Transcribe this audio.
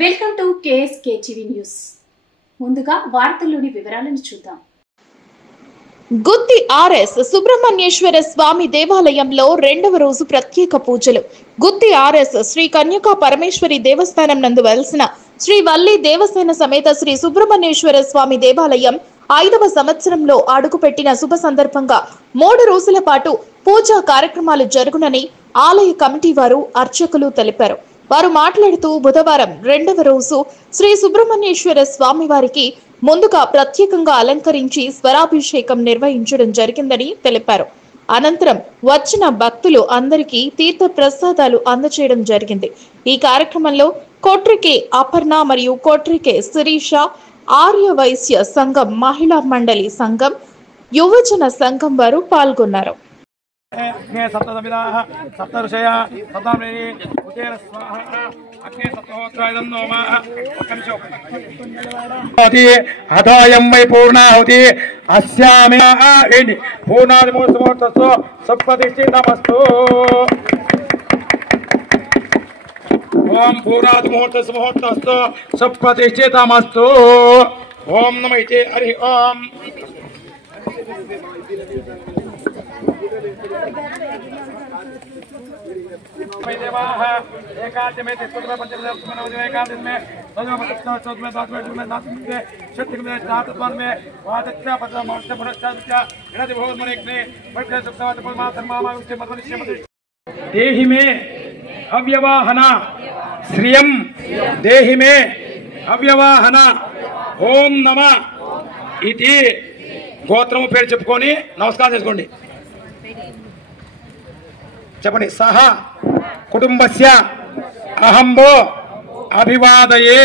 Welcome to KSK TV news. ముందుగా వార్తల్లోని వివరాలను చూద్దాం. గుత్తి ఆర్ఎస్ సుబ్రహ్మణ్యేశ్వర స్వామి దేవాలయంలో రెండవ రోజు ప్రత్యేక పూజలు. గుత్తి ఆర్ఎస్ శ్రీ కన్యకా పరమేశ్వరి దేవస్థానం నందు వెలసిన శ్రీ వల్లి దేవసేన సమేత శ్రీ సుబ్రహ్మణ్యేశ్వర స్వామి దేవాలయం 5వ సంవత్సరంలో అడుగుపెట్టిన శుభ సందర్భంగా 3 రోజుల పాటు పూజా కార్యక్రమాలు జరుగునని ఆలయ కమిటీ వారు అర్చకులు తెలిపారు. వారు మాట్లాడుతూ బుధవారం రెండవ రోజు శ్రీ సుబ్రహ్మణ్యేశ్వర స్వామి వారికి ముందుగా ప్రత్యేకంగా అలంకరించి స్వరాభిషేకం నిర్వహించడం జరిగిందని తెలిపారు. అనంతరం వచ్చిన భక్తులు అందరికీ తీర్థ ప్రసాదాలు అందజేయడం జరిగింది. ఈ కార్యక్రమంలో కోట్రికే అపర్ణ మరియు కోట్రికే శిరీష, ఆర్య వైశ్య సంఘం మహిళా మండలి సంఘం, యువజన సంఘం వారు పాల్గొన్నారు. అథాయమై పూర్ణాహుతి పూర్ణాది ముహూర్తస్తు సప్రతిష్ఠితమస్తు. ఓం పూర్ణాది ముహూర్తస్తు సప్రతిష్ఠితమస్తు. ఓం నమః హరి ఓం. देहि मे अव्यवाहन श्रियं देहि मे अव्यवाहन ओम नमः इति గోత్రము పేరు చెప్పుకొని నమస్కారం చేసుకోండి. చెప్పండి. సహ కుటుంబస్య అహంబో అభివాదయే.